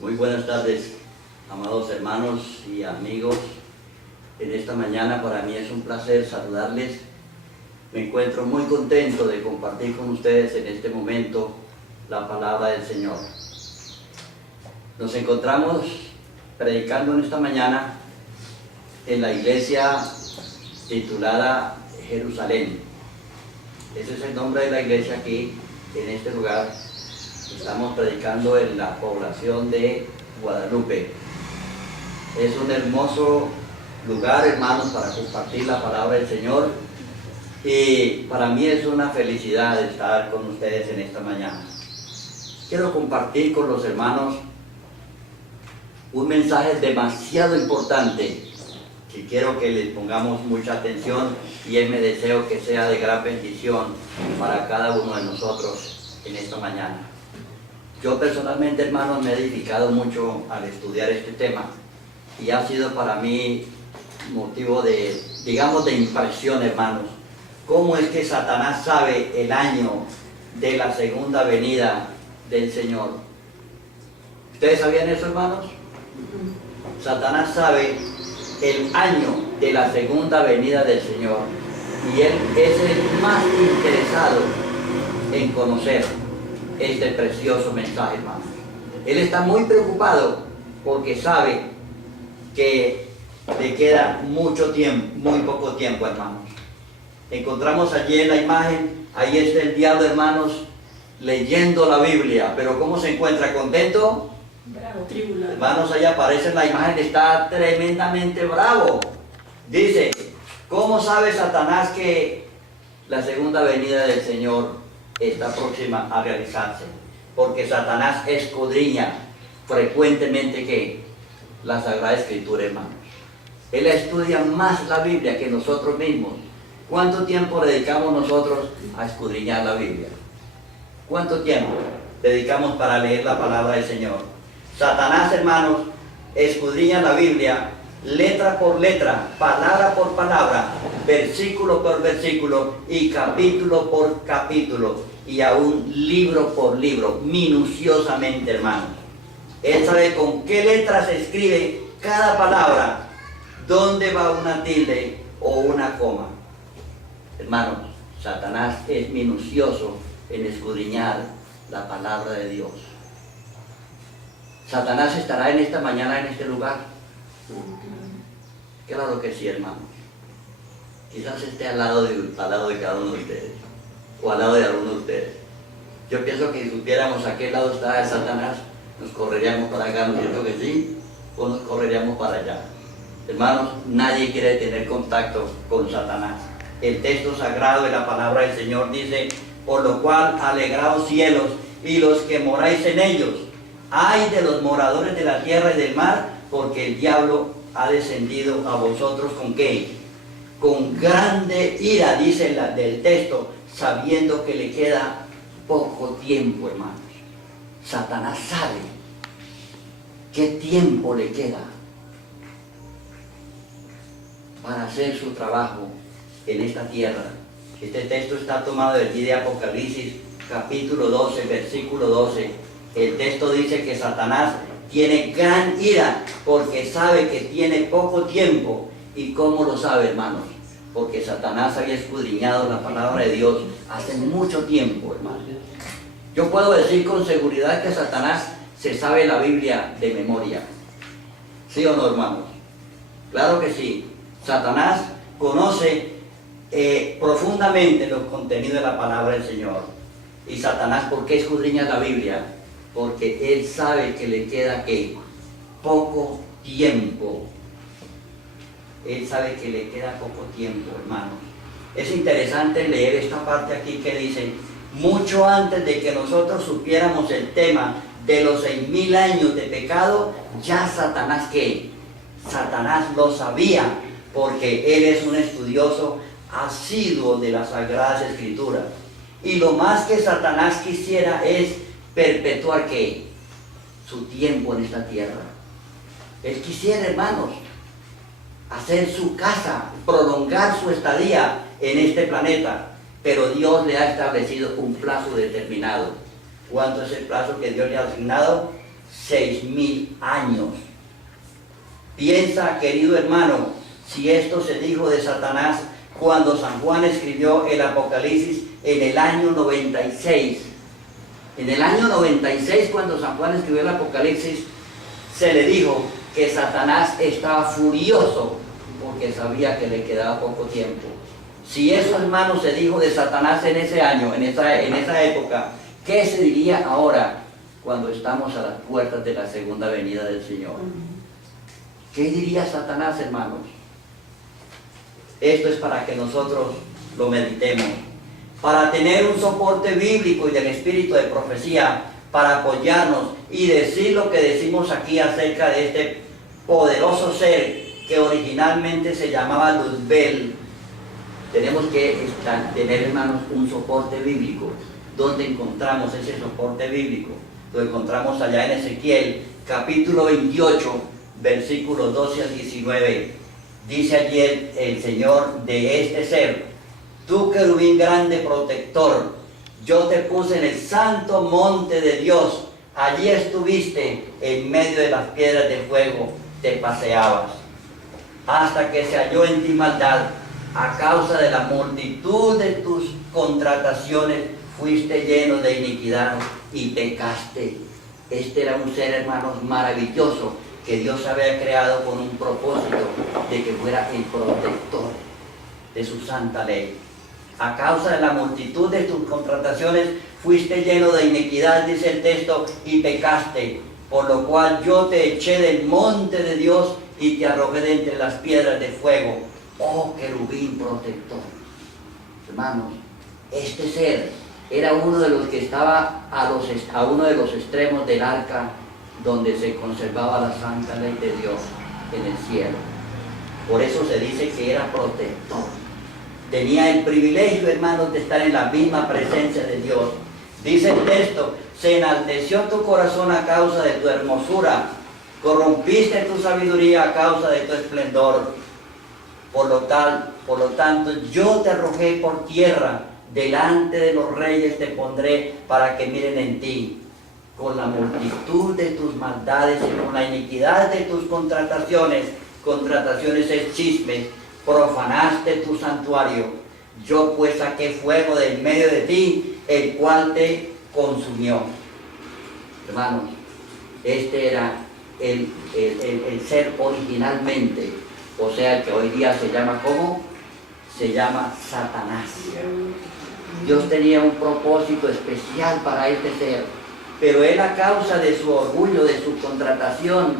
Muy buenas tardes, amados hermanos y amigos. En esta mañana para mí es un placer saludarles. Me encuentro muy contento de compartir con ustedes en este momento la palabra del Señor. Nos encontramos predicando en esta mañana en la iglesia titulada Jerusalén. Ese es el nombre de la iglesia aquí, en este lugar. Estamos predicando en la población de Guadalupe. Es un hermoso lugar, hermanos, para compartir la palabra del Señor. Y para mí es una felicidad estar con ustedes en esta mañana. Quiero compartir con los hermanos un mensaje demasiado importante que quiero que les pongamos mucha atención, y es mi deseo que sea de gran bendición para cada uno de nosotros en esta mañana. Yo personalmente, hermanos, me he edificado mucho al estudiar este tema y ha sido para mí motivo de, digamos, de impresión, hermanos. ¿Cómo es que Satanás sabe el año de la segunda venida del Señor? ¿Ustedes sabían eso, hermanos? Satanás sabe el año de la segunda venida del Señor, y él es el más interesado en conocer este precioso mensaje, hermanos. Él está muy preocupado porque sabe que le queda mucho tiempo, muy poco tiempo, hermanos. Encontramos allí en la imagen, ahí está el diablo, hermanos, leyendo la Biblia. Pero ¿cómo se encuentra? ¿Contento? Bravo, tribulado. Hermanos, ahí aparece en la imagen, está tremendamente bravo. Dice, ¿cómo sabe Satanás que la segunda venida del Señor está próxima a realizarse? Porque Satanás escudriña frecuentemente ¿qué? La Sagrada Escritura, hermanos. Él estudia más la Biblia que nosotros mismos. ¿Cuánto tiempo dedicamos nosotros a escudriñar la Biblia? ¿Cuánto tiempo dedicamos para leer la palabra del Señor? Satanás, hermanos, escudriña la Biblia letra por letra, palabra por palabra, versículo por versículo y capítulo por capítulo, y aún libro por libro, minuciosamente, hermanos. Él sabe con qué letra se escribe cada palabra, dónde va una tilde o una coma. Hermanos, Satanás es minucioso en escudriñar la palabra de Dios. ¿Satanás estará en esta mañana en este lugar? Claro que sí, hermanos. Quizás esté al lado de cada uno de ustedes, o al lado de alguno de ustedes. Yo pienso que si supiéramos a qué lado está Satanás, nos correríamos para acá, ¿no es cierto que sí? O nos correríamos para allá. Hermanos, nadie quiere tener contacto con Satanás. El texto sagrado de la palabra del Señor dice: por lo cual alegraos cielos y los que moráis en ellos. Ay de los moradores de la tierra y del mar, porque el diablo ha descendido a vosotros ¿con qué? Con grande ira, dice del texto, sabiendo que le queda poco tiempo, hermanos. Satanás sabe qué tiempo le queda para hacer su trabajo en esta tierra. Este texto está tomado del libro de Apocalipsis, capítulo 12, versículo 12. El texto dice que Satanás tiene gran ira porque sabe que tiene poco tiempo. ¿Y cómo lo sabe, hermanos? Porque Satanás había escudriñado la palabra de Dios hace mucho tiempo, hermanos. Yo puedo decir con seguridad que Satanás se sabe la Biblia de memoria. ¿Sí o no, hermanos? Claro que sí. Satanás conoce profundamente los contenidos de la palabra del Señor. ¿Y Satanás por qué escudriña la Biblia? Porque él sabe que le queda ¿qué? Poco tiempo. Él sabe que le queda poco tiempo, hermanos. Es interesante leer esta parte aquí que dice: mucho antes de que nosotros supiéramos el tema de los 6.000 años de pecado, ya Satanás ¿qué? Satanás lo sabía, porque él es un estudioso asiduo de las Sagradas Escrituras. Y lo más que Satanás quisiera es perpetuar ¿qué? Su tiempo en esta tierra. Él quisiera, hermanos, hacer su casa, prolongar su estadía en este planeta, pero Dios le ha establecido un plazo determinado. ¿Cuánto es el plazo que Dios le ha asignado? 6.000 años. Piensa, querido hermano, si esto se dijo de Satanás cuando San Juan escribió el Apocalipsis en el año 96. En el año 96, cuando San Juan escribió el Apocalipsis, se le dijo que Satanás estaba furioso porque sabía que le quedaba poco tiempo. Si eso, hermano, se dijo de Satanás en ese año, en esa época, ¿qué se diría ahora cuando estamos a las puertas de la segunda venida del Señor? ¿Qué diría Satanás, hermanos? Esto es para que nosotros lo meditemos, para tener un soporte bíblico y del espíritu de profecía, para apoyarnos y decir lo que decimos aquí acerca de este poderoso ser que originalmente se llamaba Luzbel. Tenemos que tener, hermanos, un soporte bíblico. ¿Dónde encontramos ese soporte bíblico? Lo encontramos allá en Ezequiel, capítulo 28, versículos 12 al 19. Dice allí el Señor de este ser: tú, querubín grande protector, yo te puse en el santo monte de Dios. Allí estuviste en medio de las piedras de fuego, te paseabas, hasta que se halló en ti maldad. A causa de la multitud de tus contrataciones fuiste lleno de iniquidad y pecaste. Este era un ser, hermanos, maravilloso, que Dios había creado con un propósito de que fuera el protector de su santa ley. A causa de la multitud de tus contrataciones fuiste lleno de iniquidad, dice el texto, y pecaste, por lo cual yo te eché del monte de Dios y te arrojé de entre las piedras de fuego. Oh, querubín protector. Hermanos, este ser era uno de los que estaba a uno de los extremos del arca donde se conservaba la santa ley de Dios en el cielo. Por eso se dice que era protector. Tenía el privilegio, hermanos, de estar en la misma presencia de Dios. Dice el texto: se enalteció tu corazón a causa de tu hermosura, corrompiste tu sabiduría a causa de tu esplendor. Por lo tanto, yo te arrojé por tierra, delante de los reyes te pondré para que miren en ti. Con la multitud de tus maldades y con la iniquidad de tus contrataciones es chismes, profanaste tu santuario. Yo pues saqué fuego de en medio de ti, el cual te consumió. Hermanos, este era el ser originalmente, o sea, que hoy día se llama, ¿cómo? Se llama Satanás. Dios tenía un propósito especial para este ser, pero él, a causa de su orgullo, de su contratación,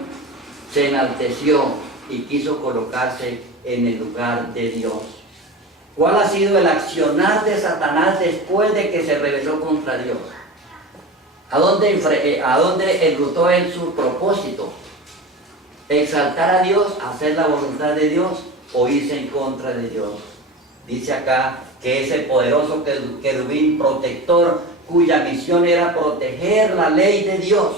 se enalteció y quiso colocarse en el lugar de Dios. ¿Cuál ha sido el accionar de Satanás después de que se rebeló contra Dios? ¿A dónde enrutó él su propósito? ¿Exaltar a Dios, hacer la voluntad de Dios o irse en contra de Dios? Dice acá que ese poderoso querubín protector, cuya misión era proteger la ley de Dios.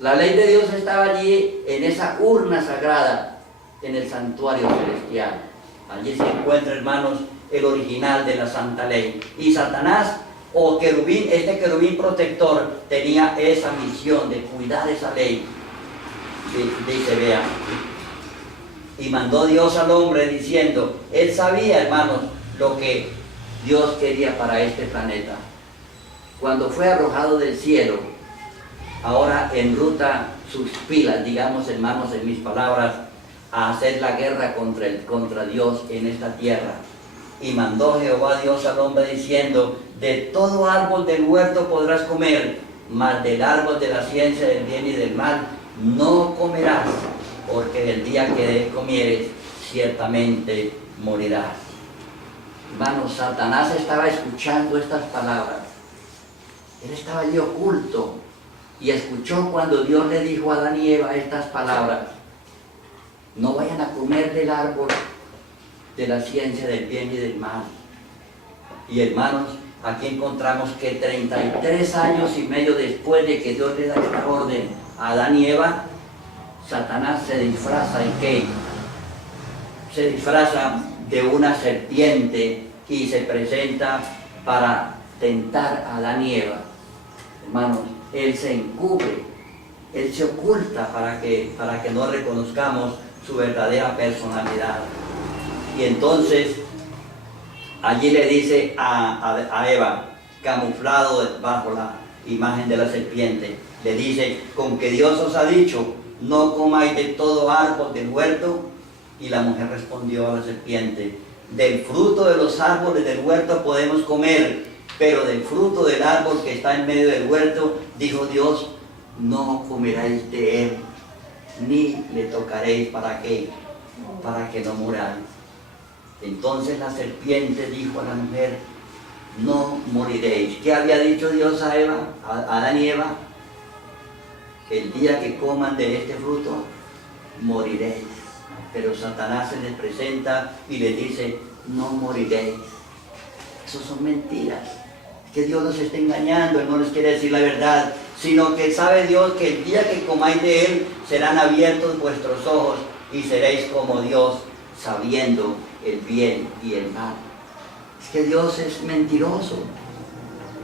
La ley de Dios estaba allí en esa urna sagrada, en el santuario celestial. Allí se encuentra, hermanos, el original de la santa ley. Y Satanás, o querubín, este querubín protector, tenía esa misión de cuidar esa ley. Dice, vean, y mandó Dios al hombre diciendo, él sabía, hermanos, lo que Dios quería para este planeta. Cuando fue arrojado del cielo, ahora enruta sus pilas, digamos, hermanos, en mis palabras, a hacer la guerra contra Dios en esta tierra. Y mandó Jehová Dios al hombre diciendo, de todo árbol del huerto podrás comer, mas del árbol de la ciencia del bien y del mal no comerás, porque el día que de él comieres, ciertamente morirás. Hermanos, Satanás estaba escuchando estas palabras. Él estaba allí oculto y escuchó cuando Dios le dijo a Adán y Eva estas palabras: no vayan a comer del árbol de la ciencia del bien y del mal. Y hermanos, aquí encontramos que 33 años y medio después de que Dios le da esta orden a Adán y Eva, Satanás se disfraza ¿en qué? Se disfraza de una serpiente y se presenta para tentar a Adán y Eva. Hermanos, él se encubre Él se oculta para que no reconozcamos su verdadera personalidad. Y entonces allí le dice a Eva, camuflado bajo la imagen de la serpiente, le dice, con que Dios os ha dicho, no comáis de todo árbol del huerto. Y la mujer respondió a la serpiente, del fruto de los árboles del huerto podemos comer, pero del fruto del árbol que está en medio del huerto, dijo Dios, no comeréis de él, ni le tocaréis. ¿Para qué? Para que no muráis. Entonces la serpiente dijo a la mujer, no moriréis. ¿Qué había dicho Dios a Eva, a Adán y Eva? El día que coman de este fruto, moriréis. Pero Satanás se les presenta y les dice, no moriréis. Eso son mentiras. Que Dios los está engañando, Él no les quiere decir la verdad, sino que sabe Dios que el día que comáis de Él, serán abiertos vuestros ojos y seréis como Dios, sabiendo el bien y el mal. Es que Dios es mentiroso.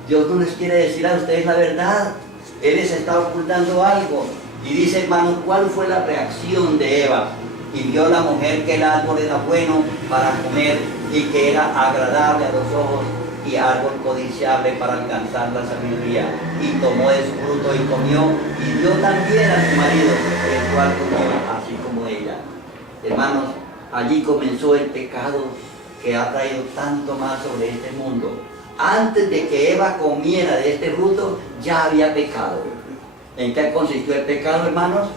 Dios no les quiere decir a ustedes la verdad. Él les está ocultando algo. Y dice, hermano, ¿cuál fue la reacción de Eva? Y vio la mujer que el árbol era bueno para comer y que era agradable a los ojos y árbol codiciable para alcanzar la sabiduría. Y tomó de su fruto y comió y dio también a su marido, el cual comió así como ella. Hermanos, allí comenzó el pecado que ha traído tanto más sobre este mundo. Antes de que Eva comiera de este fruto, ya había pecado. ¿En qué consistió el pecado, hermanos?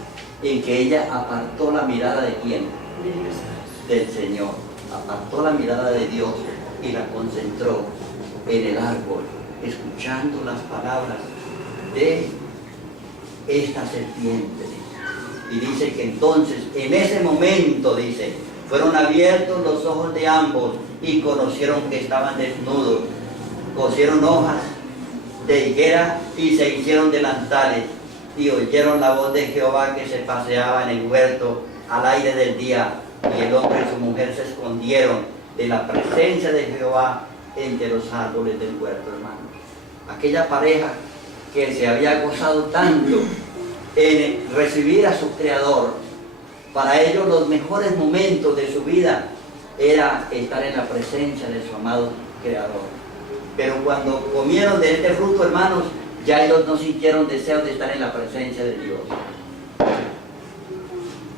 En que ella apartó la mirada de ¿quién? Del Señor. Apartó la mirada de Dios y la concentró en el árbol, escuchando las palabras de esta serpiente. Y dice que entonces, en ese momento, dice, fueron abiertos los ojos de ambos y conocieron que estaban desnudos. Cosieron hojas de higuera y se hicieron delantales. Y oyeron la voz de Jehová que se paseaba en el huerto al aire del día. Y el hombre y su mujer se escondieron de la presencia de Jehová entre los árboles del huerto, hermanos. Aquella pareja que se había gozado tanto en recibir a su Creador, para ellos los mejores momentos de su vida era estar en la presencia de su amado Creador. Pero cuando comieron de este fruto, hermanos, ya ellos no sintieron deseo de estar en la presencia de Dios.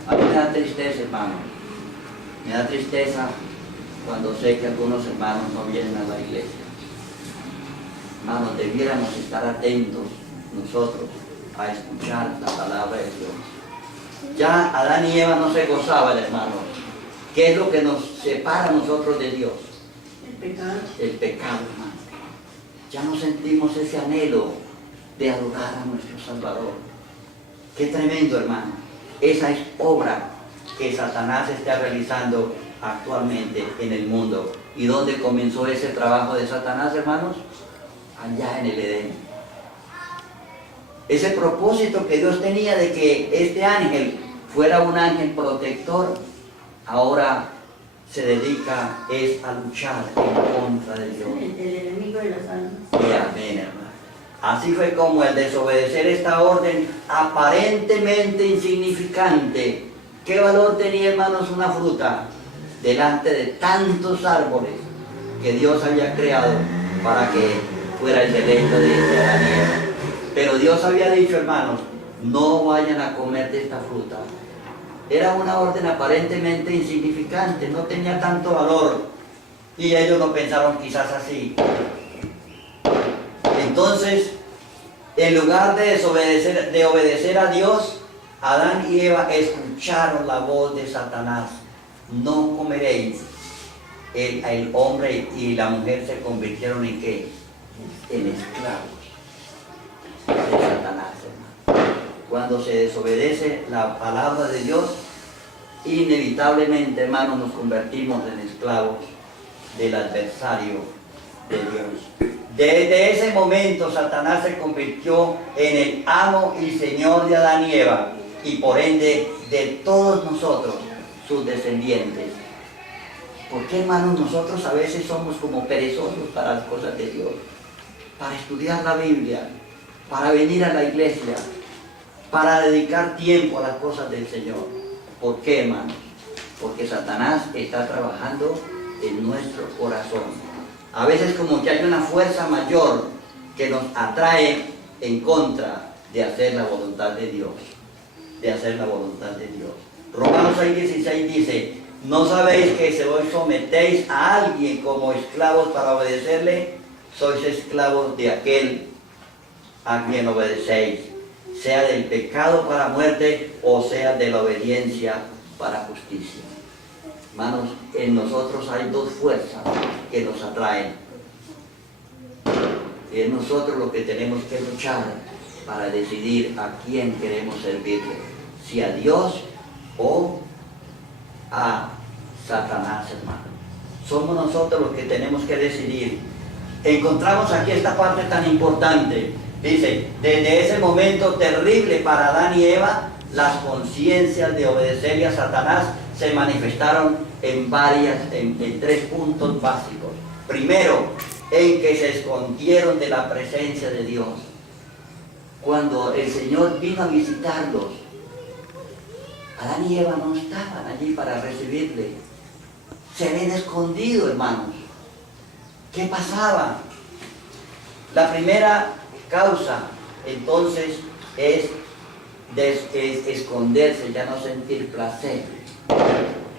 A mí me da tristeza, hermano. Me da tristeza cuando sé que algunos hermanos no vienen a la iglesia. Hermanos, debiéramos estar atentos nosotros a escuchar la palabra de Dios. Ya Adán y Eva no se gozaban, hermanos. ¿Qué es lo que nos separa a nosotros de Dios? El pecado. El pecado, hermano. Ya no sentimos ese anhelo de adorar a nuestro Salvador. Qué tremendo, hermano. Esa es obra que Satanás está realizando actualmente en el mundo. ¿Y dónde comenzó ese trabajo de Satanás, hermanos? Allá en el Edén. Ese propósito que Dios tenía de que este ángel fuera un ángel protector, ahora se dedica a luchar en contra de Dios. El enemigo de las almas. Y amén, hermano. Así fue como el desobedecer esta orden aparentemente insignificante. ¿Qué valor tenía, hermanos, una fruta delante de tantos árboles que Dios había creado para que fuera el deleite de Adán y Eva? Pero Dios había dicho, hermanos, no vayan a comer de esta fruta. Era una orden aparentemente insignificante, no tenía tanto valor. Y ellos lo pensaron quizás así. Entonces, en lugar de obedecer a Dios, Adán y Eva escucharon la voz de Satanás. No comeréis. El hombre y la mujer se convirtieron en ¿qué? En esclavos de Satanás, hermano. Cuando se desobedece la palabra de Dios, inevitablemente, hermano, nos convertimos en esclavos del adversario de Dios. Desde ese momento Satanás se convirtió en el amo y señor de Adán y Eva, y por ende de todos nosotros, sus descendientes. ¿Por qué, hermanos, nosotros a veces somos como perezosos para las cosas de Dios? Para estudiar la Biblia, para venir a la iglesia. para dedicar tiempo a las cosas del Señor. ¿Por qué, hermanos? Porque Satanás está trabajando en nuestro corazón. A veces como que hay una fuerza mayor que nos atrae en contra de hacer la voluntad de Dios. De hacer la voluntad de Dios. Romanos 6:16 dice: ¿no sabéis que si os sometéis a alguien como esclavos para obedecerle, sois esclavos de aquel a quien obedecéis, sea del pecado para muerte o sea de la obediencia para justicia? Hermanos, en nosotros hay dos fuerzas que nos atraen. Y es nosotros lo que tenemos que luchar para decidir a quién queremos servirle, si a Dios o a Satanás, hermano. Somos nosotros los que tenemos que decidir. Encontramos aquí esta parte tan importante. Dice: desde ese momento terrible para Adán y Eva, las conciencias de obedecerle a Satanás se manifestaron en tres puntos básicos. Primero, en que se escondieron de la presencia de Dios. Cuando el Señor vino a visitarlos, Adán y Eva no estaban allí para recibirle. Se habían escondido, hermanos. ¿Qué pasaba? La primera causa, entonces, es esconderse, ya no sentir placer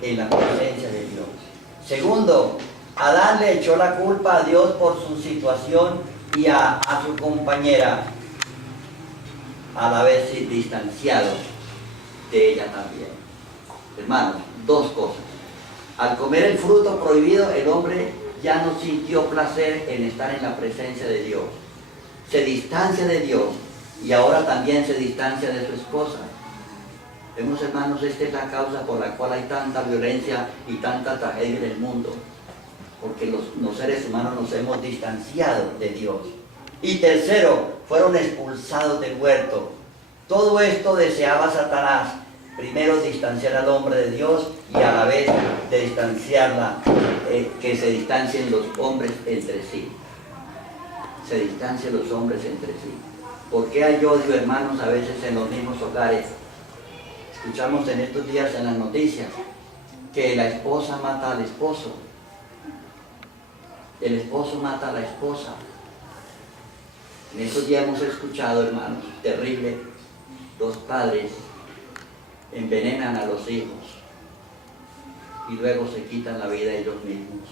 en la presencia de Dios. Segundo, Adán le echó la culpa a Dios por su situación y a su compañera, a la vez distanciado de ella también. Hermanos, dos cosas. Al comer el fruto prohibido, el hombre ya no sintió placer en estar en la presencia de Dios. Se distancia de Dios y ahora también se distancia de su esposa. Vemos, hermanos, esta es la causa por la cual hay tanta violencia y tanta tragedia en el mundo. Porque los seres humanos nos hemos distanciado de Dios. Y tercero, fueron expulsados del huerto. Todo esto deseaba Satanás. Primero distanciar al hombre de Dios y a la vez de distanciarla, que se distancien los hombres entre sí. Se distancian los hombres entre sí. ¿Por qué hay odio, hermanos, a veces en los mismos hogares? Escuchamos en estos días en las noticias que la esposa mata al esposo. El esposo mata a la esposa. En estos días hemos escuchado, hermanos, terrible, los padres envenenan a los hijos y luego se quitan la vida ellos mismos.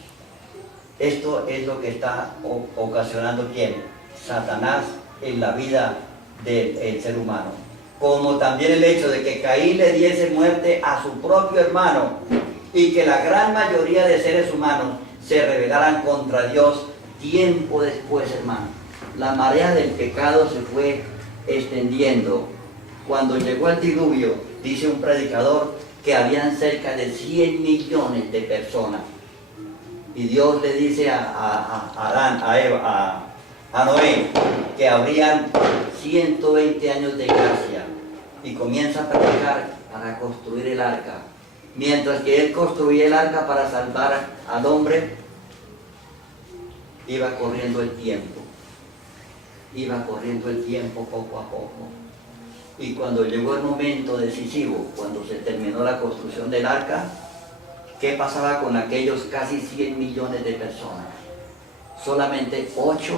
Esto es lo que está ocasionando ¿quién? Satanás en la vida del ser humano. Como también el hecho de que Caín le diese muerte a su propio hermano y que la gran mayoría de seres humanos se rebelaran contra Dios tiempo después, hermano. La marea del pecado se fue extendiendo. Cuando llegó el diluvio, dice un predicador que habían cerca de 100 millones de personas. Y Dios le dice a Adán, a Eva, a Noé, que habrían 120 años de gracia. Y comienza a predicar para construir el arca. Mientras que él construía el arca para salvar al hombre, iba corriendo el tiempo. Iba corriendo el tiempo poco a poco. Y cuando llegó el momento decisivo, cuando se terminó la construcción del arca, ¿qué pasaba con aquellos casi 100 millones de personas? Solamente 8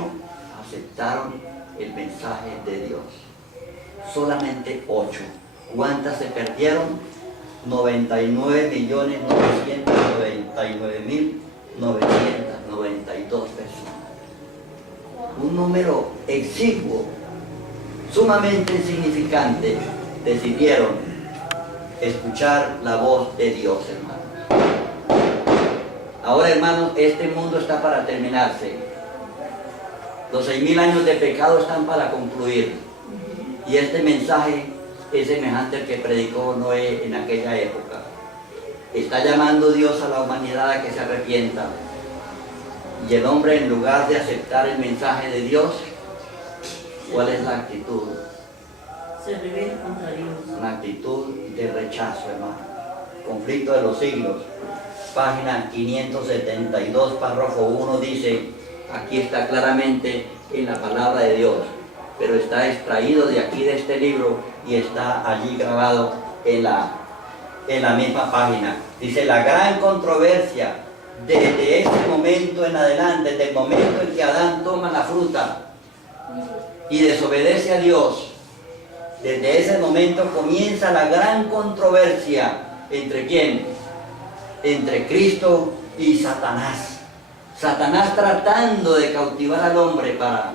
aceptaron el mensaje de Dios. Solamente 8. ¿Cuántas se perdieron? 99.999.992 personas. Un número exiguo, sumamente insignificante, decidieron escuchar la voz de Dios, hermanos. Ahora, hermanos, este mundo está para terminarse. Los 6.000 años de pecado están para concluir. Y este mensaje es semejante al que predicó Noé en aquella época. Está llamando Dios a la humanidad a que se arrepienta. Y el hombre, en lugar de aceptar el mensaje de Dios, ¿cuál es la actitud? Se rebela contra Dios. Una actitud de rechazo, hermano. Conflicto de los siglos. Página 572, párrafo 1 dice, aquí está claramente en la palabra de Dios: pero está extraído de aquí de este libro y está allí grabado en la misma página. Dice: la gran controversia desde ese momento en adelante, desde el momento en que Adán toma la fruta y desobedece a Dios, desde ese momento comienza la gran controversia. ¿Entre quién? Entre Cristo y Satanás. Satanás tratando de cautivar al hombre para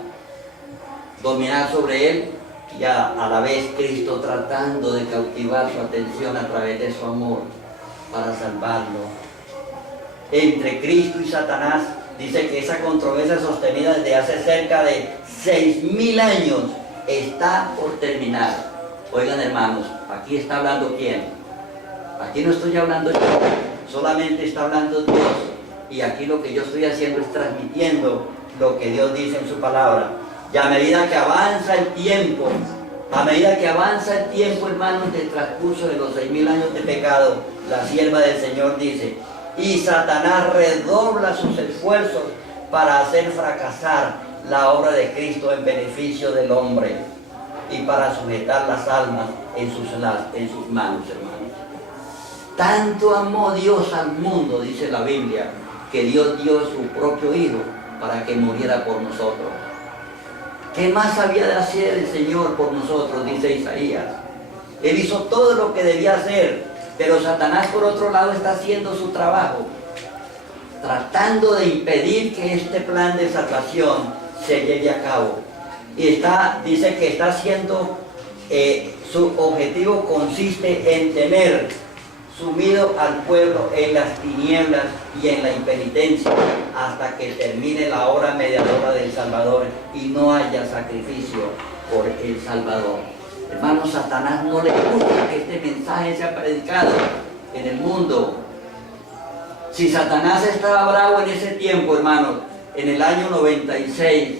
dominar sobre él, y a la vez Cristo tratando de cautivar su atención a través de su amor para salvarlo. Entre Cristo y Satanás, dice que esa controversia sostenida desde hace cerca de 6.000 años está por terminar. Oigan, hermanos, aquí está hablando ¿quién? Aquí no estoy hablando yo, solamente está hablando Dios. Y aquí lo que yo estoy haciendo es transmitiendo lo que Dios dice en su palabra. Y a medida que avanza el tiempo, hermanos, del transcurso de los 6.000 años de pecado, la sierva del Señor dice: y Satanás redobla sus esfuerzos para hacer fracasar la obra de Cristo en beneficio del hombre y para sujetar las almas en sus manos, hermanos. Tanto amó Dios al mundo, dice la Biblia, que Dios dio su propio Hijo para que muriera por nosotros. ¿Qué más había de hacer el Señor por nosotros? Dice Isaías. Él hizo todo lo que debía hacer, pero Satanás por otro lado está haciendo su trabajo, tratando de impedir que este plan de salvación se lleve a cabo. Y dice que está haciendo, su objetivo consiste en tener sumido al pueblo en las tinieblas y en la impenitencia hasta que termine la hora mediadora del Salvador y no haya sacrificio por el Salvador. Hermanos, Satanás no le gusta que este mensaje sea predicado en el mundo. Si Satanás estaba bravo en ese tiempo, hermanos, en el año 96,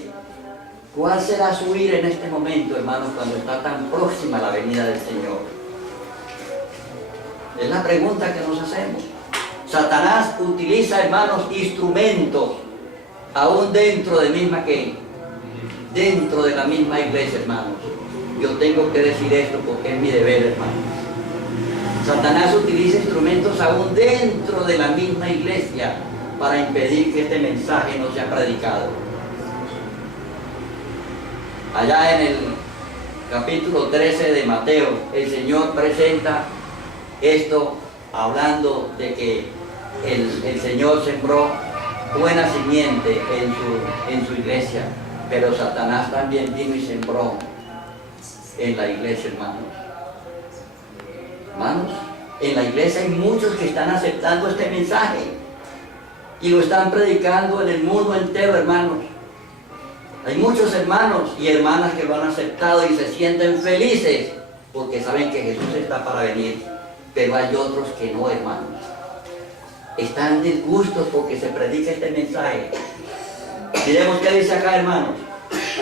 ¿cuál será su ira en este momento, hermanos, cuando está tan próxima la venida del Señor? Es la pregunta que nos hacemos. Satanás utiliza, hermanos, instrumentos, aún dentro de la misma iglesia, hermanos. Yo tengo que decir esto porque es mi deber, hermanos. Satanás utiliza instrumentos aún dentro de la misma iglesia para impedir que este mensaje no sea predicado. Allá en el capítulo 13 de Mateo, el Señor presenta esto hablando de que el Señor sembró buena simiente en su iglesia, pero Satanás también vino y sembró en la iglesia, hermanos. Hermanos, en la iglesia hay muchos que están aceptando este mensaje y lo están predicando en el mundo entero, hermanos. Hay muchos hermanos y hermanas que lo han aceptado y se sienten felices porque saben que Jesús está para venir. Pero hay otros que no, hermanos. Están disgustos porque se predica este mensaje. Miremos qué dice acá, hermanos.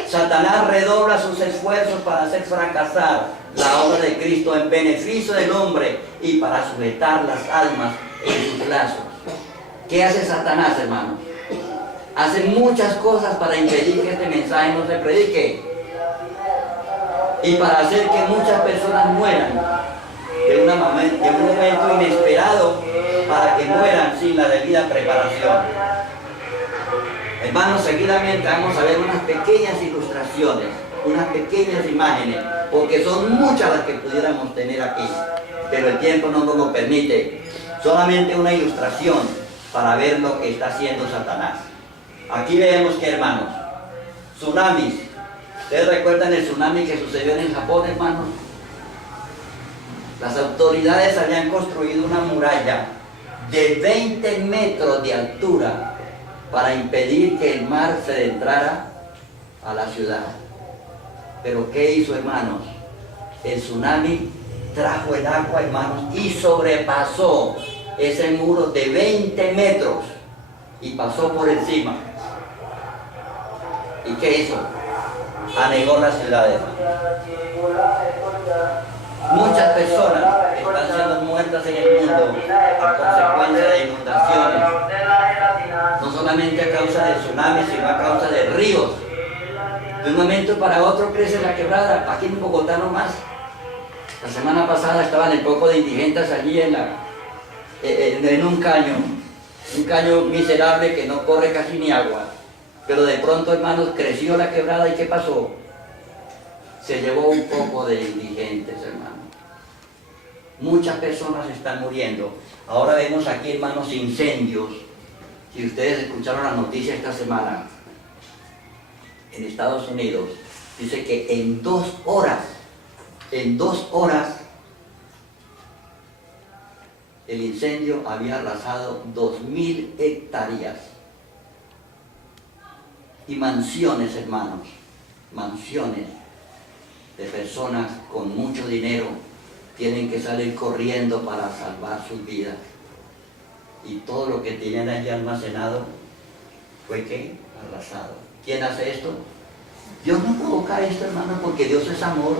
Satanás redobla sus esfuerzos para hacer fracasar la obra de Cristo en beneficio del hombre y para sujetar las almas en sus lazos. ¿Qué hace Satanás, hermanos? Hace muchas cosas para impedir que este mensaje no se predique y para hacer que muchas personas mueran de un momento inesperado, para que mueran sin la debida preparación. Hermanos, seguidamente vamos a ver unas pequeñas ilustraciones, unas pequeñas imágenes, porque son muchas las que pudiéramos tener aquí, pero el tiempo no nos lo permite. Solamente una ilustración para ver lo que está haciendo Satanás. Aquí vemos que, hermanos, tsunamis. ¿Ustedes recuerdan el tsunami que sucedió en el Japón, hermanos? Las autoridades habían construido una muralla de 20 metros de altura para impedir que el mar se adentrara a la ciudad. Pero ¿qué hizo, hermanos? El tsunami trajo el agua, hermanos, y sobrepasó ese muro de 20 metros y pasó por encima. ¿Y qué hizo? Anegó la ciudad, hermanos. Muchas personas están siendo muertas en el mundo a consecuencia de inundaciones, no solamente a causa de tsunamis, sino a causa de ríos, de un momento para otro crece la quebrada, aquí en Bogotá nomás. La semana pasada estaban el poco de indigentes allí en un caño miserable que no corre casi ni agua. Pero de pronto, hermanos, creció la quebrada y ¿qué pasó? Se llevó un poco de indigentes, hermanos. Muchas personas están muriendo. Ahora vemos aquí, hermanos, incendios. Si ustedes escucharon la noticia esta semana, en Estados Unidos, dice que en 2 horas, el incendio había arrasado 2000 hectáreas. Y mansiones, hermanos, mansiones de personas con mucho dinero tienen que salir corriendo para salvar sus vidas. Y todo lo que tienen allí almacenado fue ¿qué? Arrasado. ¿Quién hace esto? Dios no provoca esto, hermano, porque Dios es amor.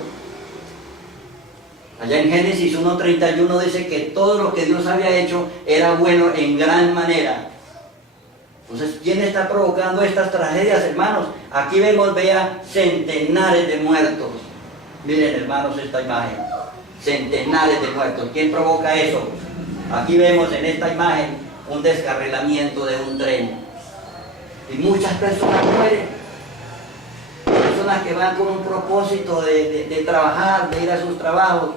Allá en Génesis 1:31 dice que todo lo que Dios había hecho era bueno en gran manera. Entonces, ¿quién está provocando estas tragedias, hermanos? Aquí vemos, vea, centenares de muertos. Miren, hermanos, esta imagen. Centenares de muertos. ¿Quién provoca eso? Aquí vemos en esta imagen un descarrilamiento de un tren. Y muchas personas mueren. Personas que van con un propósito de trabajar, de ir a sus trabajos,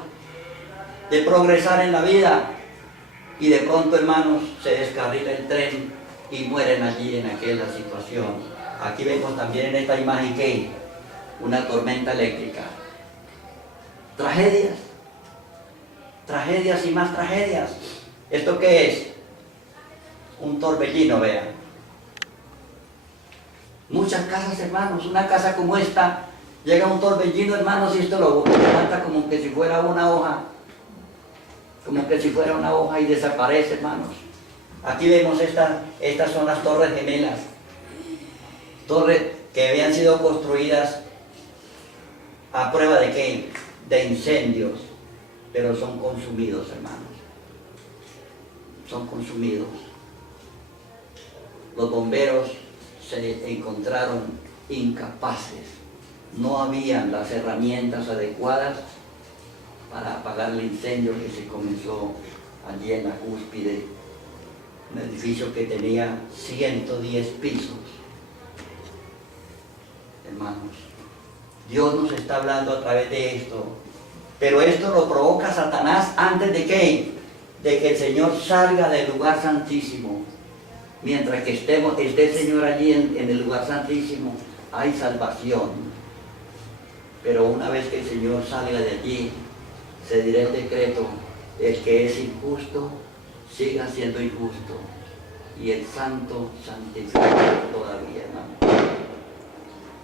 de progresar en la vida. Y de pronto, hermanos, se descarrila el tren y mueren allí en aquella situación. Aquí vemos también en esta imagen que una tormenta eléctrica. Tragedias. Tragedias y más tragedias. ¿Esto qué es? Un torbellino, vean. Muchas casas, hermanos, una casa como esta, llega un torbellino, hermanos, y esto lo levanta como que si fuera una hoja. Como que si fuera una hoja y desaparece, hermanos. Aquí vemos estas son las torres gemelas. Torres que habían sido construidas a prueba de ¿qué? De incendios, pero son consumidos, hermanos. Son consumidos. Los bomberos se encontraron incapaces. No habían las herramientas adecuadas para apagar el incendio que se comenzó allí en la cúspide. Un edificio que tenía 110 pisos. Hermanos, Dios nos está hablando a través de esto. Pero esto lo provoca Satanás antes de ¿qué? De que el Señor salga del lugar santísimo. Mientras que esté el Señor allí en el lugar santísimo, hay salvación. Pero una vez que el Señor salga de allí, se dirá el decreto: el que es injusto, siga siendo injusto, y el santo santifica todavía, hermano.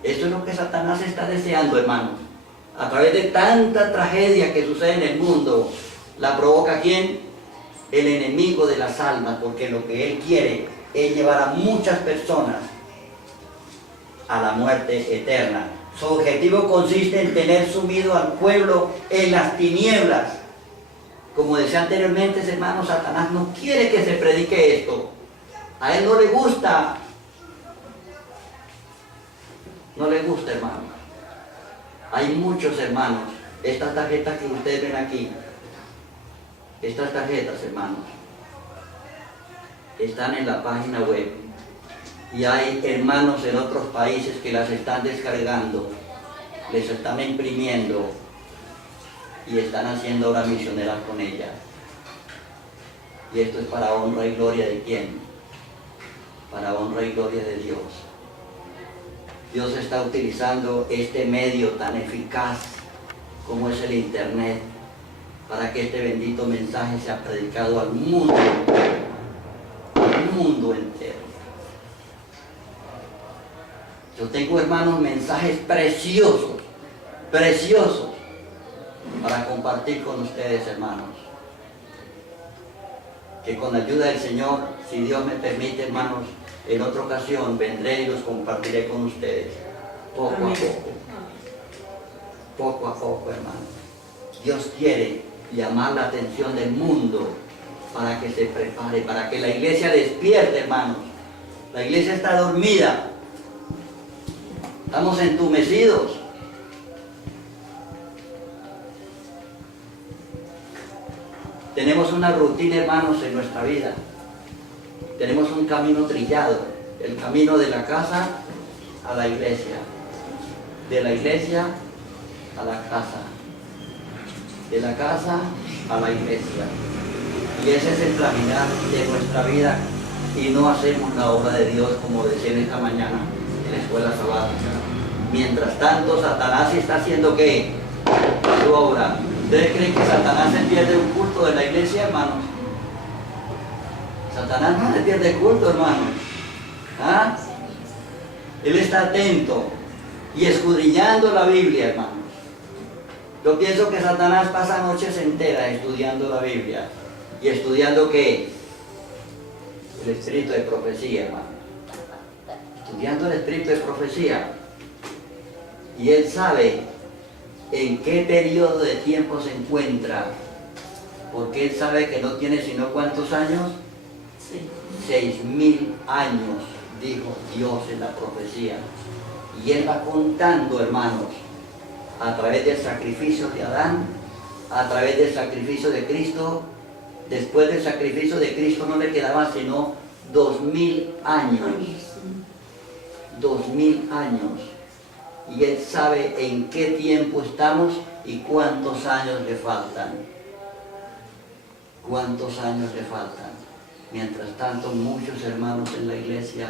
Eso es lo que Satanás está deseando, hermanos. A través de tanta tragedia que sucede en el mundo, la provoca ¿quién? El enemigo de las almas, porque lo que él quiere es llevar a muchas personas a la muerte eterna. Su objetivo consiste en tener sumido al pueblo en las tinieblas. Como decía anteriormente, hermanos, Satanás no quiere que se predique esto. A él no le gusta. No le gusta, hermanos. Hay muchos, hermanos. Estas tarjetas que ustedes ven aquí, estas tarjetas, hermanos, están en la página web. Y hay hermanos en otros países que las están descargando, les están imprimiendo y están haciendo obras misioneras con ellas. Y esto es para honra y gloria de ¿quién? Para honra y gloria de Dios. Dios está utilizando este medio tan eficaz como es el internet para que este bendito mensaje sea predicado al mundo entero. Al mundo entero. Yo tengo, hermanos, mensajes preciosos, preciosos, para compartir con ustedes, hermanos. Que con la ayuda del Señor, si Dios me permite, hermanos, en otra ocasión vendré y los compartiré con ustedes, poco a poco. Poco a poco, hermanos. Dios quiere llamar la atención del mundo para que se prepare, para que la iglesia despierte, hermanos. La iglesia está dormida. Estamos entumecidos. Tenemos una rutina, hermanos, en nuestra vida. Tenemos un camino trillado, el camino de la casa a la iglesia, de la iglesia a la casa, de la casa a la iglesia. Y ese es el caminar de nuestra vida, y no hacemos la obra de Dios como decían esta mañana en la escuela sabática. Mientras tanto, Satanás está haciendo ¿qué? Su obra. ¿Ustedes creen que Satanás se pierde un culto de la iglesia, hermanos? Satanás no se pierde culto, hermanos. ¿Ah? Él está atento y escudriñando la Biblia, hermanos. Yo pienso que Satanás pasa noches enteras estudiando la Biblia. ¿Y estudiando qué? El espíritu de profecía, hermano. Estudiando el espíritu de profecía. Y él sabe en qué periodo de tiempo se encuentra. Porque él sabe que no tiene sino ¿cuántos años? Sí. 6.000 años, dijo Dios en la profecía. Y él va contando, hermanos, a través del sacrificio de Adán, a través del sacrificio de Cristo. Después del sacrificio de Cristo no le quedaban sino 2.000 años. 2.000 años. Y él sabe en qué tiempo estamos y cuántos años le faltan. ¿Cuántos años le faltan? Mientras tanto, muchos hermanos en la iglesia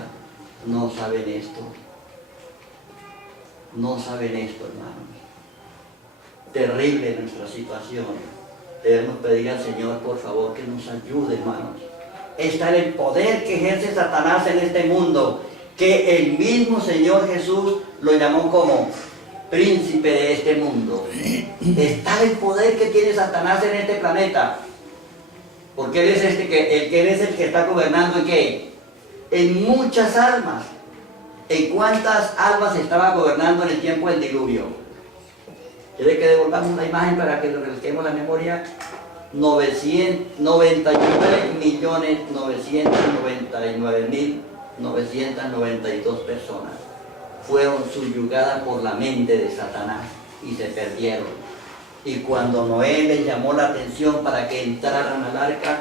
no saben esto. No saben esto, hermanos. Terrible nuestra situación. Debemos pedir al Señor, por favor, que nos ayude, hermanos. Está el poder que ejerce Satanás en este mundo, que el mismo Señor Jesús lo llamó como príncipe de este mundo. Está el poder que tiene Satanás en este planeta. Porque él es el que está gobernando en qué? En muchas almas. ¿En cuántas almas estaba gobernando en el tiempo del diluvio? ¿Quiere que devolvamos la imagen para que lo refresquemos la memoria? 99.999.992 personas fueron subyugadas por la mente de Satanás y se perdieron. Y cuando Noé les llamó la atención para que entraran al arca,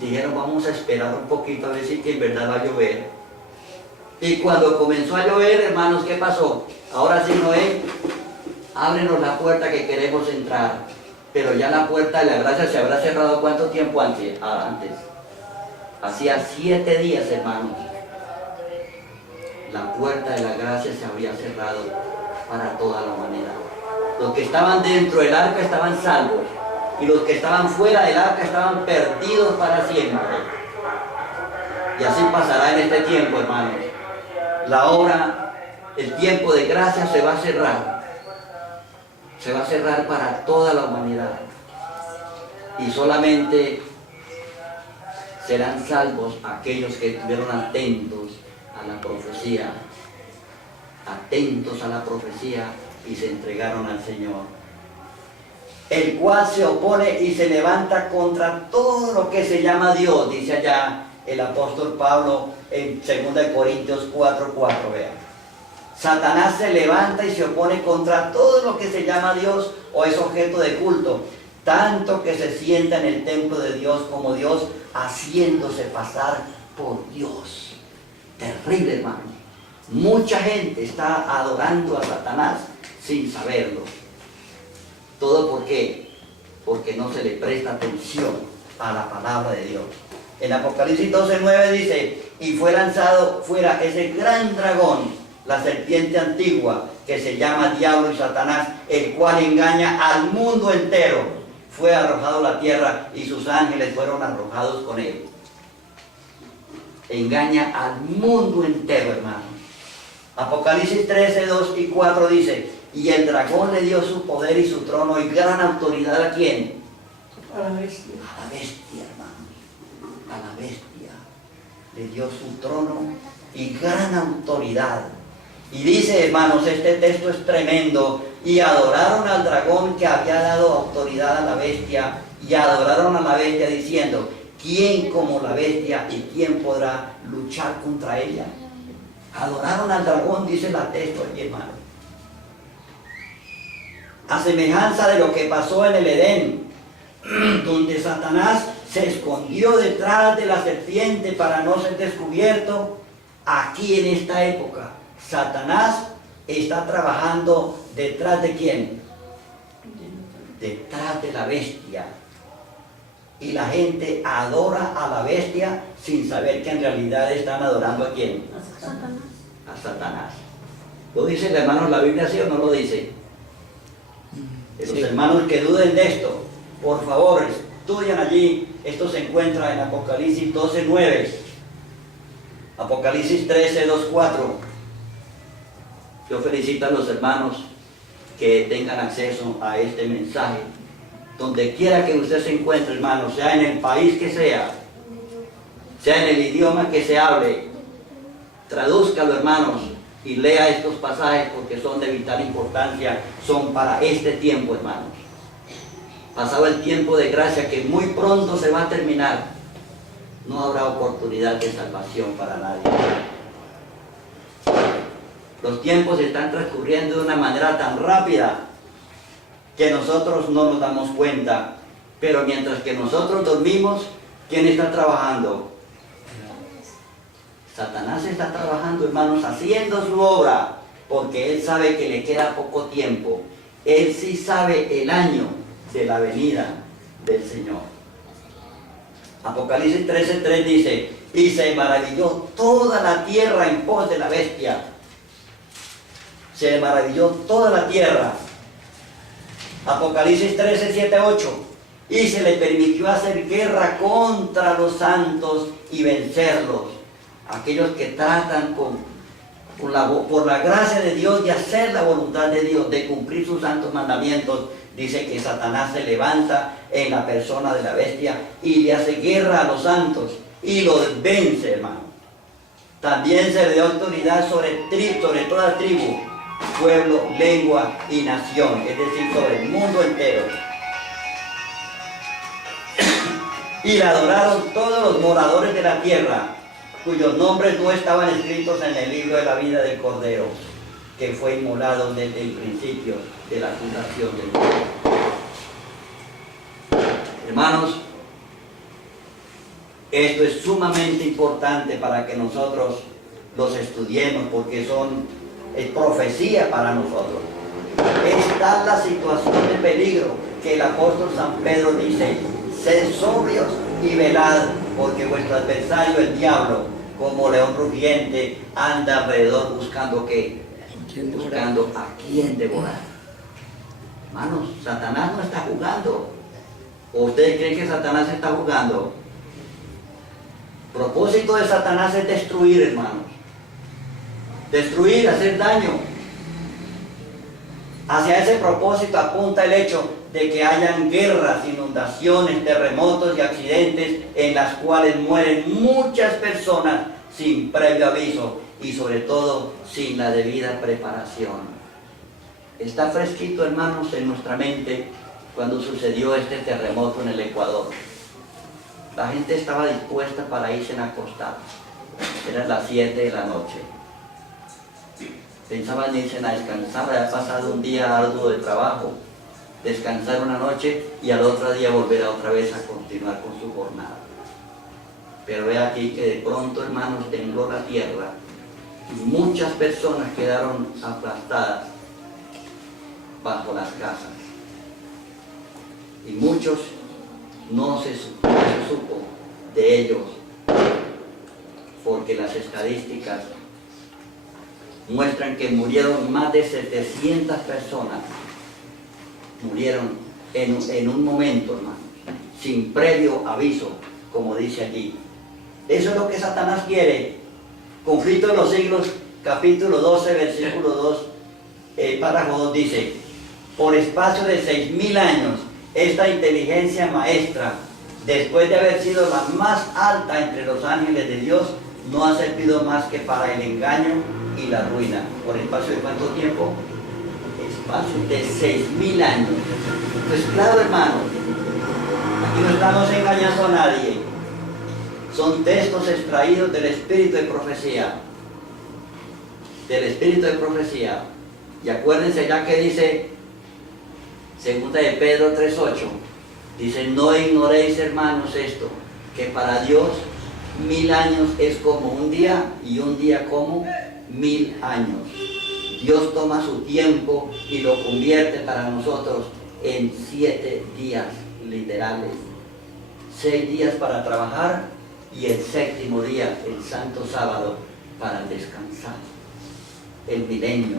dijeron: vamos a esperar un poquito a ver si que en verdad va a llover. Y cuando comenzó a llover, hermanos, ¿qué pasó? Ahora sí, Noé, ábrenos la puerta que queremos entrar. Pero ya la puerta de la gracia se habrá cerrado ¿cuánto tiempo antes? Hacía 7 días, hermanos. La puerta de la gracia se había cerrado para toda la humanidad. Los que estaban dentro del arca estaban salvos, y los que estaban fuera del arca estaban perdidos para siempre. Y así pasará en este tiempo, hermanos. La obra, el tiempo de gracia se va a cerrar. Se va a cerrar para toda la humanidad. Y solamente serán salvos aquellos que estuvieron atentos a la profecía. Atentos a la profecía y se entregaron al Señor. El cual se opone y se levanta contra todo lo que se llama Dios, dice allá el apóstol Pablo en 2 Corintios 4:4, vean. Satanás se levanta y se opone contra todo lo que se llama Dios o es objeto de culto, tanto que se sienta en el templo de Dios como Dios, haciéndose pasar por Dios. Terrible, hermano. Mucha gente está adorando a Satanás sin saberlo. ¿Todo por qué? Porque no se le presta atención a la palabra de Dios. En Apocalipsis 12:9 dice: y fue lanzado fuera ese gran dragón, la serpiente antigua, que se llama Diablo y Satanás, el cual engaña al mundo entero. Fue arrojado a la tierra y sus ángeles fueron arrojados con él. Engaña al mundo entero, hermano. Apocalipsis 13:2 y 4 dice: y el dragón le dio su poder y su trono y gran autoridad ¿a quién? A la bestia. A la bestia, hermano. A la bestia. Le dio su trono y gran autoridad. Y dice, hermanos, este texto es tremendo. Y adoraron al dragón que había dado autoridad a la bestia. Y adoraron a la bestia diciendo: ¿quién como la bestia y quién podrá luchar contra ella? Adoraron al dragón, dice el texto allí, hermano. A semejanza de lo que pasó en el Edén, donde Satanás se escondió detrás de la serpiente para no ser descubierto. Aquí en esta época, Satanás está trabajando detrás de ¿quién? Detrás de la bestia. Y la gente adora a la bestia sin saber que en realidad están adorando a ¿quién? A Satanás. A Satanás. ¿Lo dice el hermano la Biblia, sí o no lo dice? Los Sí. hermanos que duden de esto, por favor, estudian allí. Esto se encuentra en Apocalipsis 12:9. Apocalipsis 13:2-4. Yo felicito a los hermanos que tengan acceso a este mensaje. Donde quiera que usted se encuentre, hermano, sea en el país que sea en el idioma que se hable, tradúzcalo, hermanos, y lea estos pasajes porque son de vital importancia, son para este tiempo, hermanos. Pasado el tiempo de gracia que muy pronto se va a terminar, no habrá oportunidad de salvación para nadie. Los tiempos están transcurriendo de una manera tan rápida que nosotros no nos damos cuenta, pero mientras que nosotros dormimos, ¿quién está trabajando? Satanás está trabajando, hermanos, haciendo su obra, porque él sabe que le queda poco tiempo. Él sí sabe el año de la venida del Señor. Apocalipsis 13:3 dice: y se maravilló toda la tierra en pos de la bestia. Se maravilló toda la tierra. Apocalipsis 13:7-8. Y se le permitió hacer guerra contra los santos y vencerlos. Aquellos que tratan por la gracia de Dios de hacer la voluntad de Dios, de cumplir sus santos mandamientos. Dice que Satanás se levanta en la persona de la bestia y le hace guerra a los santos y los vence, hermano. También se le dio autoridad sobre toda tribu, pueblo, lengua y nación, es decir, sobre el mundo entero. Y la adoraron todos los moradores de la tierra, cuyos nombres no estaban escritos en el libro de la vida del Cordero, que fue inmolado desde el principio de la fundación del mundo. Hermanos, esto es sumamente importante para que nosotros los estudiemos, porque es profecía para nosotros. Está la situación de peligro que el apóstol San Pedro dice: sed sobrios y velad, porque vuestro adversario, el diablo, como león rugiente, anda alrededor buscando ¿qué? Buscando a quién devorar. Hermanos, Satanás no está jugando. ¿O ustedes creen que Satanás está jugando? El propósito de Satanás es destruir, hermanos. Destruir, hacer daño. Hacia ese propósito apunta el hecho de que hayan guerras, inundaciones, terremotos y accidentes en las cuales mueren muchas personas sin previo aviso y sobre todo sin la debida preparación. Está fresquito, hermanos, en nuestra mente cuando sucedió este terremoto en el Ecuador. La gente estaba dispuesta para irse a acostar. Eran las 7 de la noche. Pensaban irse a descansar, había pasado un día arduo de trabajo, descansar una noche y al otro día volver otra vez a continuar con su jornada. Pero ve aquí que de pronto, hermanos, tembló la tierra y muchas personas quedaron aplastadas bajo las casas. Y muchos no se supo de ellos, porque las estadísticas muestran que murieron más de 700 personas. Murieron en un momento, hermanos, sin previo aviso, como dice aquí. Eso es lo que Satanás quiere. Conflicto de los siglos, capítulo 12, versículo 2, párrafo 2 dice: por espacio de 6.000 años, esta inteligencia maestra, después de haber sido la más alta entre los ángeles de Dios, no ha servido más que para el engaño y la ruina. ¿Por espacio de cuánto tiempo? Espacio de 6.000 años. Pues claro, hermano, aquí no estamos engañando a nadie. Son textos extraídos del espíritu de profecía. del espíritu de profecía. Y acuérdense ya que dice, segunda de Pedro 3:8, dice, no ignoréis, hermanos, esto, que para Dios 1000 años es como un día y un día como 1000 años. Dios toma su tiempo y lo convierte para nosotros en 7 días literales. 6 días para trabajar y el 7º día, el santo sábado, para descansar. El milenio.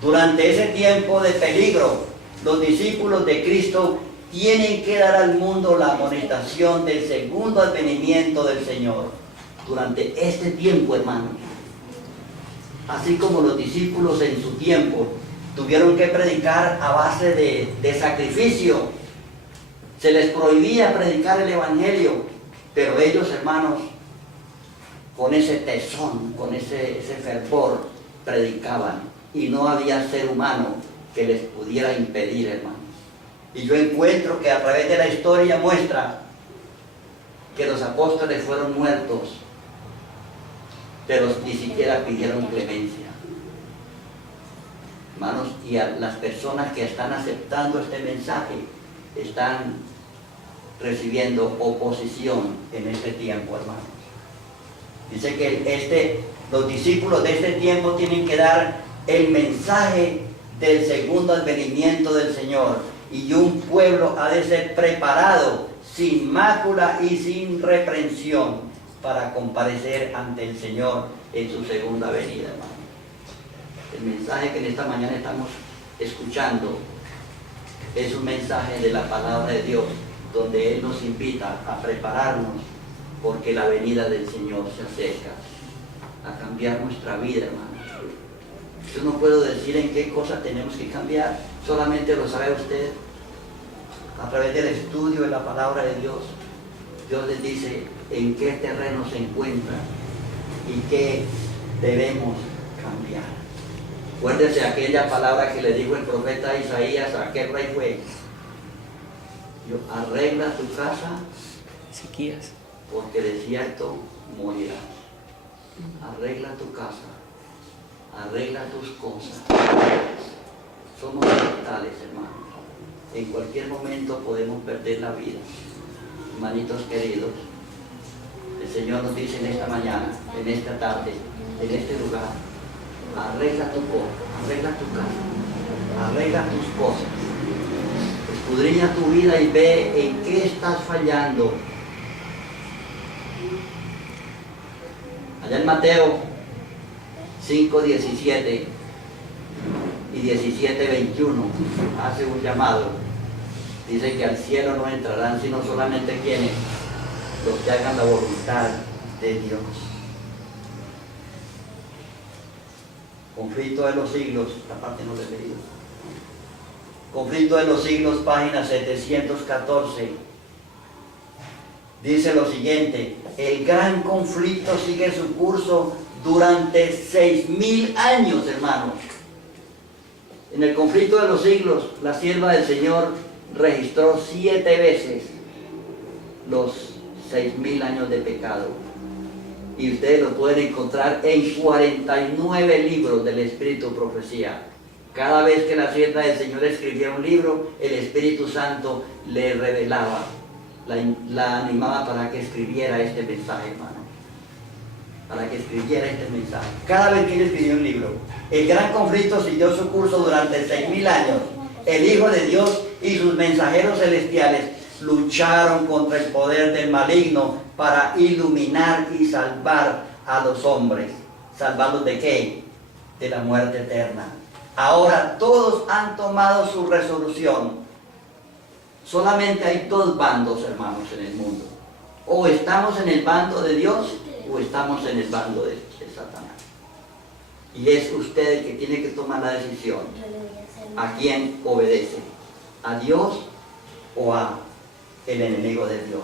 Durante ese tiempo de peligro, los discípulos de Cristo tienen que dar al mundo la amonestación del segundo advenimiento del Señor. Durante este tiempo, hermanos, así como los discípulos en su tiempo tuvieron que predicar a base de sacrificio, se les prohibía predicar el Evangelio, pero ellos, hermanos, con ese tesón, con ese fervor, predicaban, y no había ser humano que les pudiera impedir, hermanos. Y yo encuentro que a través de la historia muestra que los apóstoles fueron muertos, pero ni siquiera pidieron clemencia. Hermanos, y a las personas que están aceptando este mensaje están recibiendo oposición en este tiempo, hermanos. Dice que los discípulos de este tiempo tienen que dar el mensaje del segundo advenimiento del Señor, y un pueblo ha de ser preparado sin mácula y sin reprensión para comparecer ante el Señor en su segunda venida, hermano. El mensaje que en esta mañana estamos escuchando es un mensaje de la palabra de Dios, donde Él nos invita a prepararnos porque la venida del Señor se acerca, a cambiar nuestra vida, hermano. Yo no puedo decir en qué cosas tenemos que cambiar, solamente lo sabe usted. A través del estudio de la palabra de Dios, Dios les dice en qué terreno se encuentra y qué debemos cambiar. Acuérdense aquella palabra que le dijo el profeta Isaías a aquel rey fue: arregla tu casa, Ezequías, porque de cierto morirás. Arregla tu casa, arregla tus cosas. Somos mortales, hermanos. En cualquier momento podemos perder la vida. Hermanitos queridos, el Señor nos dice en esta mañana, en esta tarde, en este lugar: arregla tu cosa, arregla tu casa, arregla tus cosas. Escudriña tu vida y ve en qué estás fallando. Allá en Mateo 5:17 y 17:21 hace un llamado. Dice que al cielo no entrarán sino solamente quienes, los que hagan la voluntad de Dios. Conflicto de los siglos, la parte no le he leído. Conflicto de los siglos, página 714. Dice lo siguiente: el gran conflicto sigue su curso durante 6000 años, hermanos. En el conflicto de los siglos, la sierva del Señor registró 7 veces los 6000 años de pecado. Y ustedes lo pueden encontrar en 49 libros del Espíritu Profecía. Cada vez que la sierva del Señor escribía un libro, el Espíritu Santo le revelaba, la animaba para que escribiera este mensaje, hermano. Para que escribiera este mensaje. Cada vez que él escribió un libro. El gran conflicto siguió su curso durante 6000 años. El Hijo de Dios y sus mensajeros celestiales lucharon contra el poder del maligno para iluminar y salvar a los hombres. ¿Salvarlos de qué? De la muerte eterna. Ahora todos han tomado su resolución. Solamente hay 2 bandos, hermanos, en el mundo. O estamos en el bando de Dios o estamos en el bando de Satanás. Y es usted el que tiene que tomar la decisión. ¿A quién obedece? ¿A Dios o a el enemigo de Dios?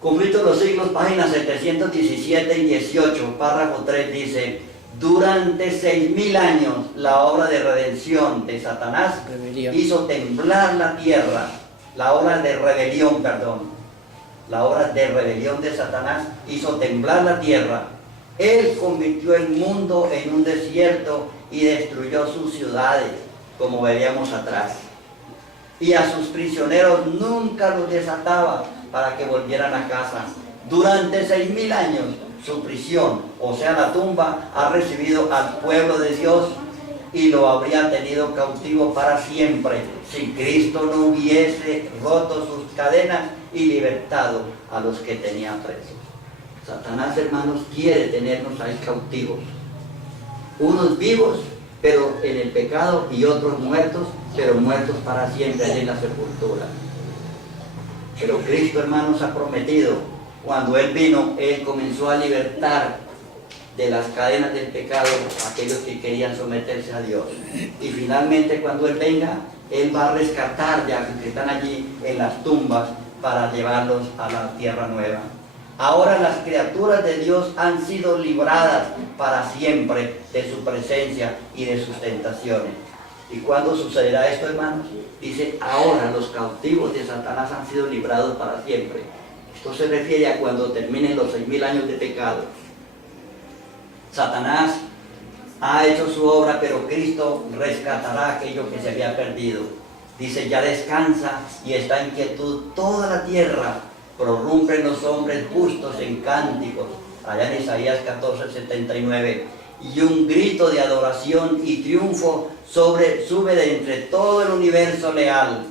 Conflicto de los siglos, páginas 717 y 18, párrafo 3 dice: durante 6000 años la obra de redención de Satanás hizo temblar la tierra la obra de rebelión, la obra de rebelión de Satanás hizo temblar la tierra. Él convirtió el mundo en un desierto y destruyó sus ciudades, como veíamos atrás. Y a sus prisioneros nunca los desataba para que volvieran a casa. Durante 6.000 años su prisión, o sea la tumba, ha recibido al pueblo de Dios y lo habría tenido cautivo para siempre si Cristo no hubiese roto sus cadenas y libertado a los que tenía presos. Satanás, hermanos, quiere tenernos ahí cautivos, unos vivos pero en el pecado y otros muertos, pero muertos para siempre allí en la sepultura. Pero Cristo, hermanos, ha prometido, cuando Él vino, Él comenzó a libertar de las cadenas del pecado a aquellos que querían someterse a Dios. Y finalmente, cuando Él venga, Él va a rescatar ya los que están allí en las tumbas para llevarlos a la tierra nueva. Ahora las criaturas de Dios han sido libradas para siempre de su presencia y de sus tentaciones. ¿Y cuándo sucederá esto, hermanos? Dice, ahora los cautivos de Satanás han sido librados para siempre. Esto se refiere a cuando terminen los 6.000 años de pecado. Satanás ha hecho su obra, pero Cristo rescatará aquello que se había perdido. Dice, ya descansa y está en quietud toda la tierra. Prorrumpen los hombres justos en cánticos, allá en Isaías 14:79, y un grito de adoración y triunfo sube de entre todo el universo leal.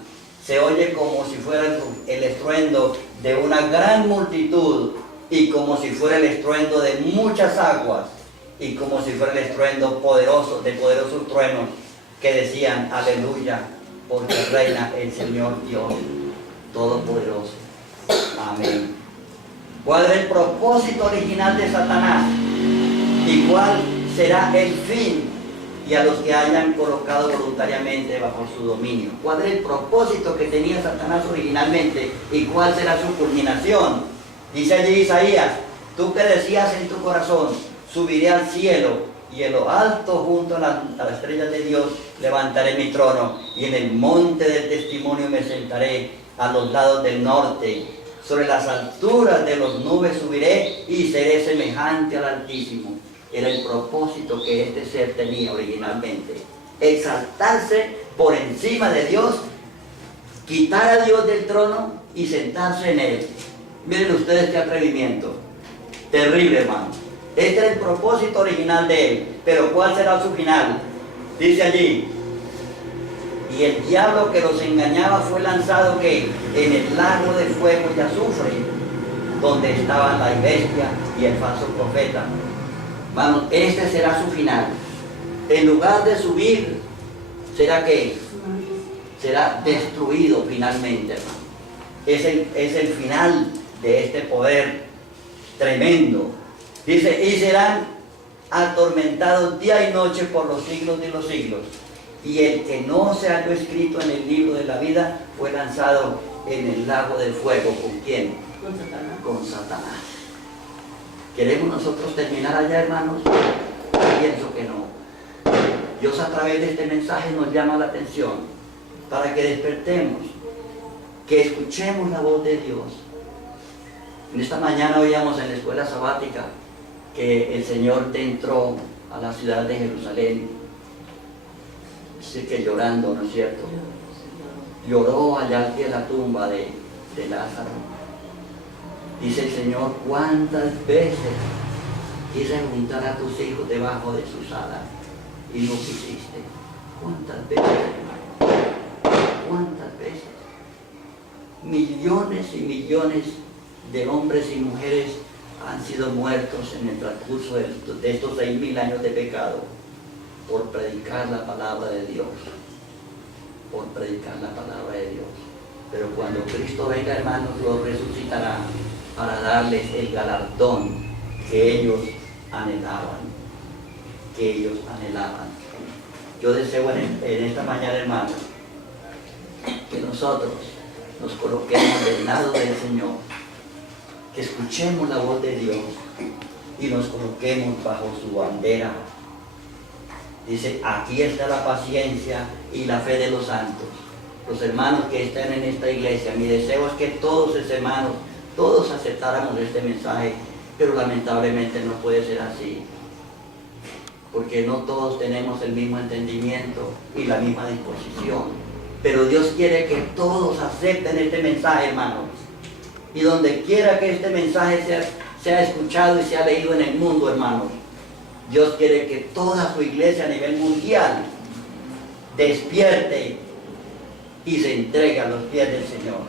Se oye como si fuera el estruendo de una gran multitud, y como si fuera el estruendo de muchas aguas, y como si fuera el estruendo poderoso, de poderosos truenos, que decían, aleluya, porque reina el Señor Dios Todopoderoso. Amén. ¿Cuál es el propósito original de Satanás? ¿Y cuál será el fin? Y a los que hayan colocado voluntariamente bajo su dominio. ¿Cuál es el propósito que tenía Satanás originalmente? ¿Y cuál será su culminación? Dice allí Isaías, tú que decías en tu corazón, subiré al cielo y en lo alto junto a las estrellas de Dios levantaré mi trono y en el monte del testimonio me sentaré a los lados del norte. Sobre las alturas de las nubes subiré y seré semejante al Altísimo. Era el propósito que este ser tenía originalmente. Exaltarse por encima de Dios, quitar a Dios del trono y sentarse en él. Miren ustedes qué atrevimiento. Terrible, hermano. Este era el propósito original de él. Pero ¿cuál será su final? Dice allí, y el diablo que los engañaba fue lanzado ¿qué? En el lago de fuego y azufre, donde estaban la bestia y el falso profeta. Hermanos, este será su final. En lugar de subir, ¿será qué? Será destruido finalmente, hermano. Es el final de este poder tremendo. Dice, y serán atormentados día y noche por los siglos de los siglos. Y el que no se halló escrito en el libro de la vida fue lanzado en el lago del fuego. ¿Con quién? Con Satanás. Con Satanás. ¿Queremos nosotros terminar allá, hermanos? Pienso que no. Dios a través de este mensaje nos llama la atención para que despertemos, que escuchemos la voz de Dios. En esta mañana oíamos en la escuela sabática que el Señor entró a la ciudad de Jerusalén. Dice que llorando, ¿no es cierto? Lloró allá al pie de la tumba de Lázaro. Dice el Señor, ¿cuántas veces quise juntar a tus hijos debajo de sus alas y no quisiste? ¿Cuántas veces, hermano? ¿Cuántas veces? Millones y millones de hombres y mujeres han sido muertos en el transcurso de estos 6.000 años de pecado por predicar la palabra de Dios, por predicar la palabra de Dios. Pero cuando Cristo venga, hermanos, los resucitará para darles el galardón que ellos anhelaban, Yo deseo en esta mañana, hermanos, que nosotros nos coloquemos del lado del Señor, que escuchemos la voz de Dios y nos coloquemos bajo su bandera. Dice, aquí está la paciencia y la fe de los santos. los hermanos que están en esta iglesia. Mi deseo es que todos esos hermanos, todos aceptáramos este mensaje, pero lamentablemente no puede ser así, porque no todos tenemos el mismo entendimiento y la misma disposición. Pero Dios quiere que todos acepten este mensaje, hermanos. Y donde quiera que este mensaje sea escuchado y sea leído en el mundo, hermanos, Dios quiere que toda su iglesia a nivel mundial despierte y se entregue a los pies del Señor.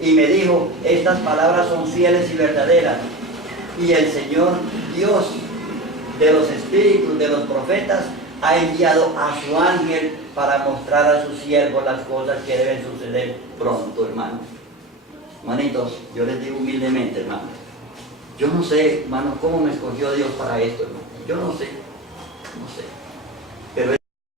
Y me dijo, estas palabras son fieles y verdaderas. Y el Señor, Dios de los espíritus, de los profetas, ha enviado a su ángel para mostrar a sus siervos las cosas que deben suceder pronto, hermanos. Hermanitos, yo les digo humildemente, hermanos, yo no sé, hermanos, cómo me escogió Dios para esto, hermanos. Yo no sé.